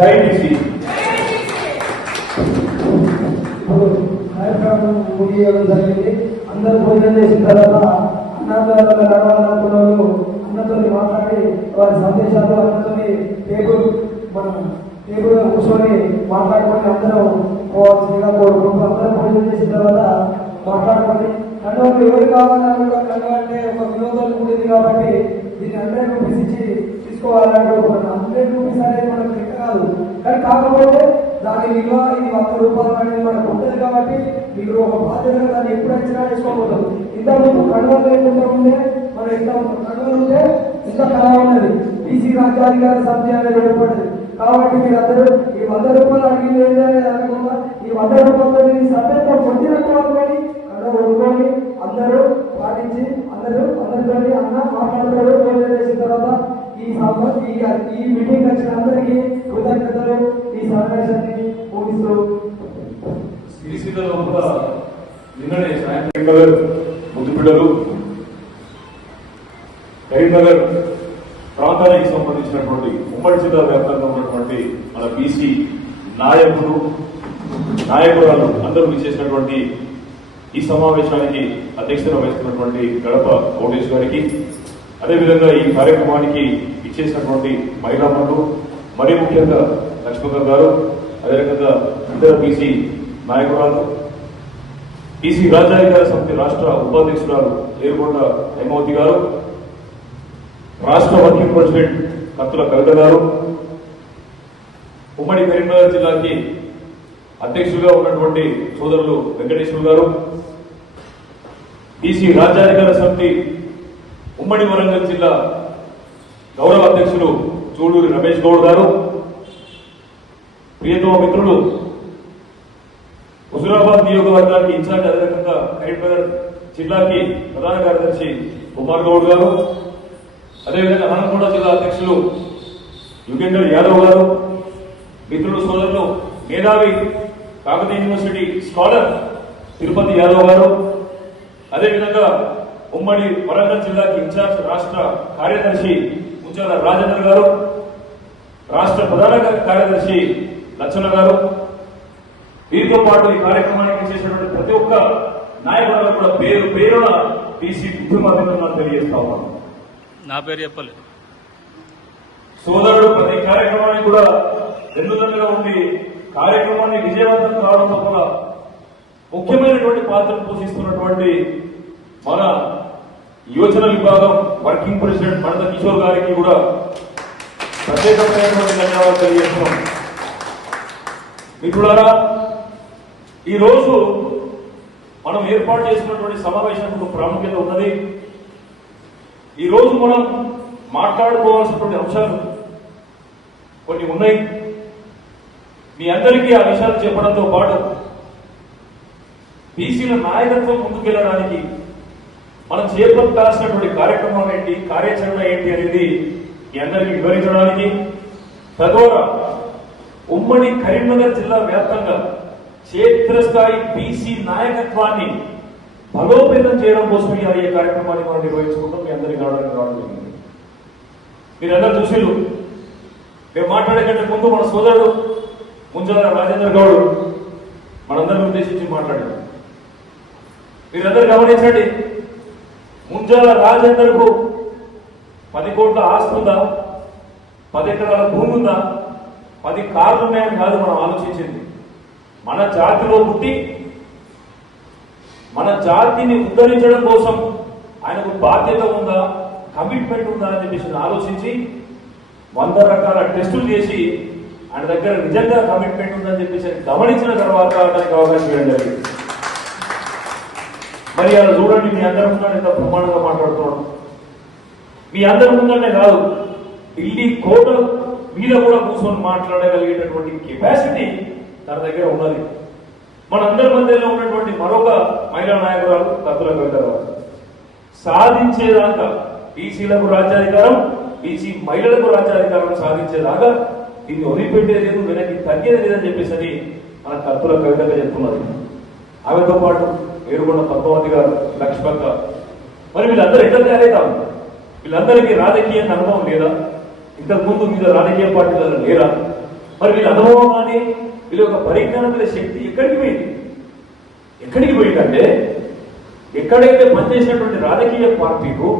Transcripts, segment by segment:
జై బీసీ. ఇప్పుడు కార్యక్రమం ముగియడం జరిగింది. అందరూ భోజనం చేసిన తర్వాత అన్నతో నడవాలనుకున్న వాళ్ళు అన్నతో మాట్లాడి వారి సందేశాలు అన్నతో టేబుల్ కూర్చొని మాట్లాడుకొని అందరం పోవాల్సిందిగా కోరుకుంటూ అందరం భోజనం చేసిన తర్వాత మాట్లాడుకొని కండవాళ్ళు ఎవరు కావాలన్నా కూడా కండవ అంటే ఒక వినోదం కూడింది కాబట్టి దీన్ని 100 రూపీస్ ఇచ్చి తీసుకోవాలని కోరుకుంటున్నాం. 100 రూపీస్ అనేది మనకు లెక్క కాదు, కానీ కాకపోతే దాని విలువ ఇది 100 రూపాయలు అనేది మనకు ఉంటుంది కాబట్టి మీరు ఒక బాధ్యతగా దాన్ని ఎప్పుడు అంచనా వేసుకోకూడదు. ఇంతకుముందు కండవలు లేకుండా ఉంటే మనం ఇంత కండవలు ఉంటే ఇంత కళ ఉన్నది. బీసీ రాజ్యాధికార సమితి అనేది ఏర్పడింది కాబట్టి మీరందరూ ఈ 100 రూపాయలు అడిగింది ఏంటనేది అనుకున్నా ఈ 100 రూపాయలు సభ్యత్వం పొందినట్టు అనుకొని కండవ కొనుక్కొని అందరూ పాటించి అందరితో అన్న మాట్లాడతారు. భోజనం చేసిన తర్వాత ఈ మీటింగ్ వచ్చిన అందరికీ కృతజ్ఞతలు. ఈ సమావేశాన్ని ముగిస్తూ నిన్ననే కరీంనగర్ ముద్దుబిడ్డలు కరీంనగర్ ప్రాంతానికి సంబంధించినటువంటి ఉమ్మడి జిల్లా వ్యాప్తంగా ఉన్నటువంటి మన బీసీ నాయకురాలు అందరూ విచ్చేసినటువంటి ఈ సమావేశానికి అధ్యక్షత వహిస్తున్నటువంటి గడప కోటేష్ గారికి, అదేవిధంగా ఈ కార్యక్రమానికి ఇచ్చేసినటువంటి మహిళామణులు, మరీ ముఖ్యంగా లక్ష్మణ్ గారు, అదేవిధంగా ఇతర బీసీ నాయకురాలు, బీసీ రాజ్యాధికార సమితి రాష్ట్ర ఉపాధ్యక్షురాలు ఏరుకొండ హేమావతి గారు, రాష్ట్ర వర్కింగ్ ప్రెసిడెంట్ కత్తుల కవిత గారు, ఉమ్మడి కరీంనగర్ జిల్లాకి అధ్యక్షులుగా ఉన్నటువంటి సోదరులు వెంకటేశ్వర గారు, బీసీ రాజ్యాధికార సమితి ఉమ్మడి వరంగల్ జిల్లా గౌరవ అధ్యక్షులు చూడూరి రమేష్ గౌడ్ గారు, ప్రియతమ మిత్రులు హుజూరాబాద్ నియోజకవర్గానికి ఇన్ఛార్జ్, అదేవిధంగా కరీంనగర్ జిల్లాకి ప్రధాన కార్యదర్శి కుమార్ గౌడ్ గారు, అదేవిధంగా హనుమకొండ జిల్లా అధ్యక్షులు యుగేందర్ యాదవ్ గారు, మిత్రులు సోదరులు మేధావి కాకతీయ యూనివర్సిటీ స్కాలర్ తిరుపతి యాదవ్ గారు, అదేవిధంగా ఉమ్మడి వరంగల్ జిల్లాకి ఇన్ఛార్జ్ రాష్ట్ర కార్యదర్శి ముంచాల రాజేందర్ గారు, రాష్ట్ర ప్రధాన కార్యదర్శి లచ్చన్న గారు, వీరితో పాటు ఈ కార్యక్రమానికి చేసినటువంటి ప్రతి ఒక్క నాయకులకు కూడా పేరు పేరున బీసీ ఉద్యమాభినందనలు తెలియజేస్తా ఉన్నాను. నా పేరు చెప్పలేదు. సోదరుడు ప్రతి కార్యక్రమానికి కూడా వెన్నుదన్నుగా ఉండి కార్యక్రమాన్ని విజయవంతం కావడంలో కూడా ముఖ్యమైనటువంటి పాత్రను పోషిస్తున్నటువంటి మన యోజన విభాగం వర్కింగ్ ప్రెసిడెంట్ మడత కిషోర్ గారికి కూడా ప్రత్యేకమైనటువంటి ధన్యవాదాలు తెలియజేస్తున్నాం. మిత్రులారా, ఈరోజు మనం ఏర్పాటు చేసినటువంటి సమావేశానికి ప్రాముఖ్యత ఉన్నది. ఈరోజు మనం మాట్లాడుకోవాల్సినటువంటి అంశాలు కొన్ని ఉన్నాయి. మీ అందరికీ ఆ విషయాలు చెప్పడంతో పాటు బీసీల నాయకత్వం ముందుకెళ్లడానికి మనం చేపట్టాల్సినటువంటి కార్యక్రమం ఏంటి, కార్యాచరణ ఏంటి అనేది మీ అందరికీ వివరించడానికి, తద్వారా ఉమ్మడి కరీంనగర్ జిల్లా వ్యాప్తంగా క్షేత్రస్థాయి బీసీ నాయకత్వాన్ని బలోపేతం చేయడం కోసం ఈ కార్యక్రమాన్ని మనం నిర్వహించుకుంటాం. మీ అందరికీ రావడం జరిగింది. మీరందరూ చూసిళ్ళు, మేము మాట్లాడే కంటే ముందు మన సోదరుడు ముంజాల రాజేందర్ గౌడ్ మనందరిని ఉద్దేశించి మాట్లాడారు. మీరందరూ గమనించండి, ముంజాల రాజేందర్ కు 10 కోట్ల ఆస్తి ఉందా, 10 ఎకరాల భూమి ఉందా, 10 కార్లు ఉన్నాయని కాదు మనం ఆలోచించింది. మన జాతిలో పుట్టి మన జాతిని ఉద్ధరించడం కోసం ఆయనకు బాధ్యత ఉందా, కమిట్మెంట్ ఉందా అని చెప్పేసి ఆలోచించి 100 రకాల టెస్టులు చేసి ఆయన దగ్గర నిజంగా కమిట్మెంట్ ఉందని చెప్పేసి గమనించిన తర్వాత దానికి అవకాశం ఇవ్వడం జరిగింది. మరి అలా చూడండి, మీ అందరి ముందు ఎంత ప్రమాణంగా మాట్లాడుతున్నాడు. మీ అందరి ముందంటే కాదు, ఢిల్లీ కోట మీద కూడా కూర్చొని మాట్లాడగలిగేటటువంటి కెపాసిటీ తన దగ్గర ఉన్నది. మనందరి మధ్యలో ఉన్నటువంటి మరొక మహిళా నాయకురాలు కత్తుల కవిత గారు సాధించేదాకా బీసీలకు రాజ్యాధికారం, బీసీ మహిళలకు రాజ్యాధికారం సాధించేదాకా దీన్ని వదిలిపెట్టేది లేదు, వెనక్కి తగ్గేది లేదని చెప్పేసి మన కత్తుల కవితగా చెప్తున్నది. ఆమెతో పాటు ఏరుకొండ పద్మావతి గారు, లక్ష్మక్క, మరి వీళ్ళందరూ ఎట్లా తయారవుతారు? వీళ్ళందరికీ రాజకీయ అనుభవం లేదా? ఇంతకుముందు మీద రాజకీయ పార్టీలలో లేరా? మరి వీళ్ళ అనుభవం కానీ వీళ్ళ యొక్క పరిజ్ఞానం గల శక్తి ఎక్కడికి పోయింది? ఎక్కడికి పోయిందంటే ఎక్కడైతే పనిచేసినటువంటి రాజకీయ పార్టీలు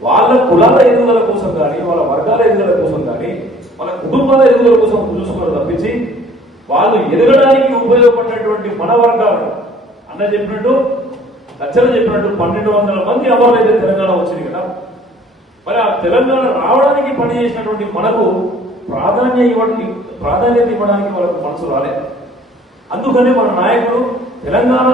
వాళ్ళ కులాల ఎదుగుదల కోసం కానీ వాళ్ళ వర్గాల ఎదుగుదల కోసం కానీ వాళ్ళ కుటుంబాల ఎదుగుదల కోసం చూసుకోవడం తప్పించి వాళ్ళు ఎదగడానికి ఉపయోగపడినటువంటి మన వర్గాలు అన్న చెప్పినట్టు లక్షలు చెప్పినట్టు 1200 మంది అమరులైతే తెలంగాణ వచ్చింది కదా. మరి ఆ తెలంగాణ రావడానికి పనిచేసినటువంటి మనకు ప్రాధాన్యత ఇవ్వడానికి వాళ్ళకు మనసు రాలేదు. అందుకని మన నాయకులు తెలంగాణ